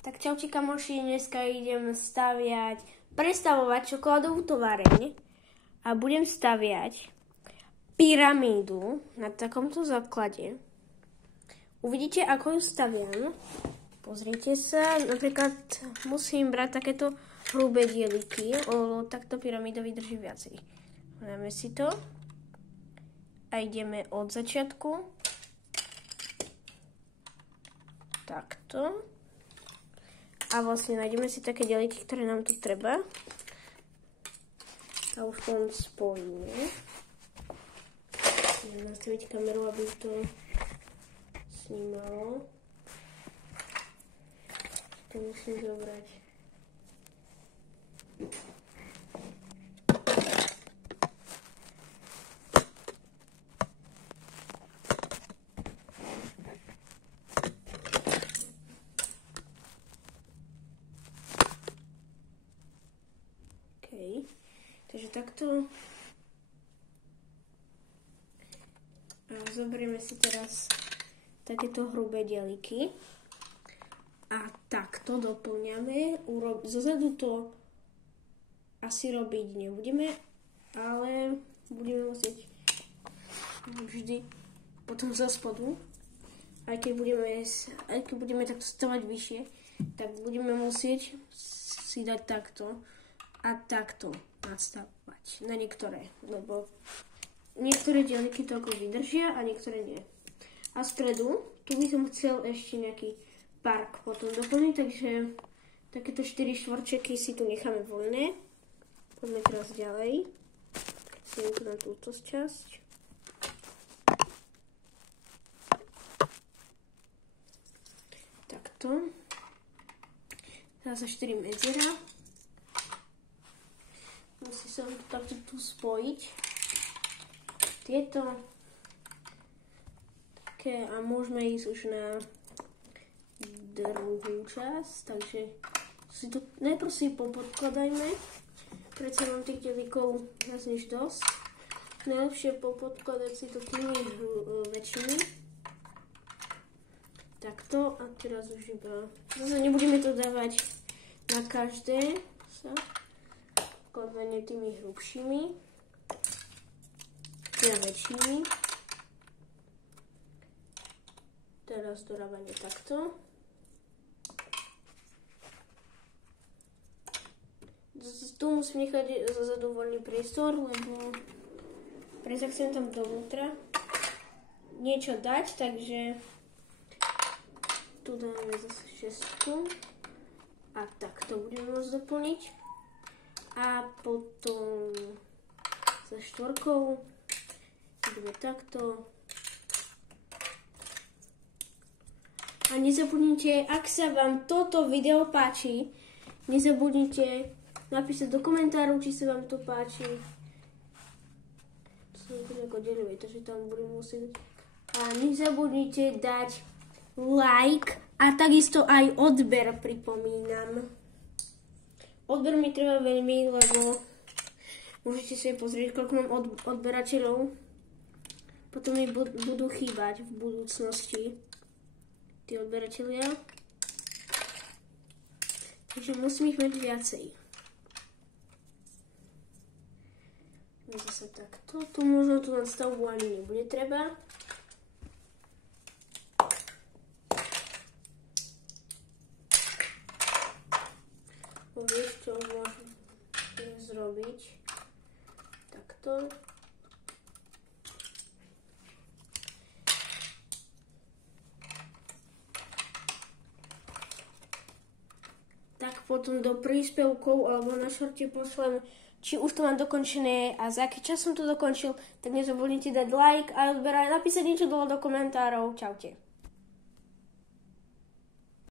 Tak čaute kamoši, dneska idem prestavovať čokoládovú továreň a budem staviať pyramídu na takomto základe. Uvidíte, ako ju staviam. Pozrite sa, napríklad musím brať takéto hrubé dieliky, lebo takto pyramída vydrží viacej. Dáme si to a ideme od začiatku. Takto. A vlastne nájdeme si také dieliky, ktoré nám tu treba. A už to spojíme. Idem nastaviť kameru, aby to snímalo. To musím zobrať. Takže takto. A zoberieme si teraz takéto hrubé dieliky. A takto doplňame. Zozadu to asi robiť nebudeme, ale budeme musieť vždy potom za spodu. Aj keď budeme takto stavať vyššie, tak budeme musieť si dať takto a takto nastavovať na niektoré, lebo niektoré dieliky toľko vydržia a niektoré nie. A v stredu, tu by som chcel ešte nejaký park potom doplniť, takže takéto 4 štvorčeky si tu necháme voľné. Poďme teraz ďalej. Stavím to na túto časť. Takto. Teraz 4 medziera. Musí sa to takto tu spojiť. Tieto také a môžeme ísť už na druhú časť, takže si to najprv si popodkladajme. Predsa mám tých dielikov viac než dosť. Najlepšie popodkladať si to tými väčšími. Takto a teraz už iba. Zase nebudeme to dávať na každé sa. Skladanie tými hrubšími, teda väčšími. Teraz dorávanie takto. Tu musím nechať zozadu voľný priestor, lebo predsa chcem tam dovnútra niečo dať, takže tu dáme zase 6 a takto budeme môcť doplniť. A potom za 4 ideme takto. A nezabudnite, ak sa vám toto video páči, nezabudnite napísať do komentárov, či sa vám to páči. To sa mi ako deluje, takže tam budem musieť. A nezabudnite dať like a takisto aj odber, pripomínam. Odber mi trvá veľmi, lebo môžete si pozrieť, koľko mám odberateľov. Potom mi budú chýbať v budúcnosti tí odberatelia. Takže musím ich mať viacej. Zase takto. Tu možno tú nadstavbu ani nebude treba. Vieš, čo môžem zrobiť. Takto. Tak potom do príspevkov alebo na šorte pošlem, či už to mám dokončené a za aký čas som to dokončil, tak nezabudnite dať like a napísať niečo dole do komentárov. Čaute.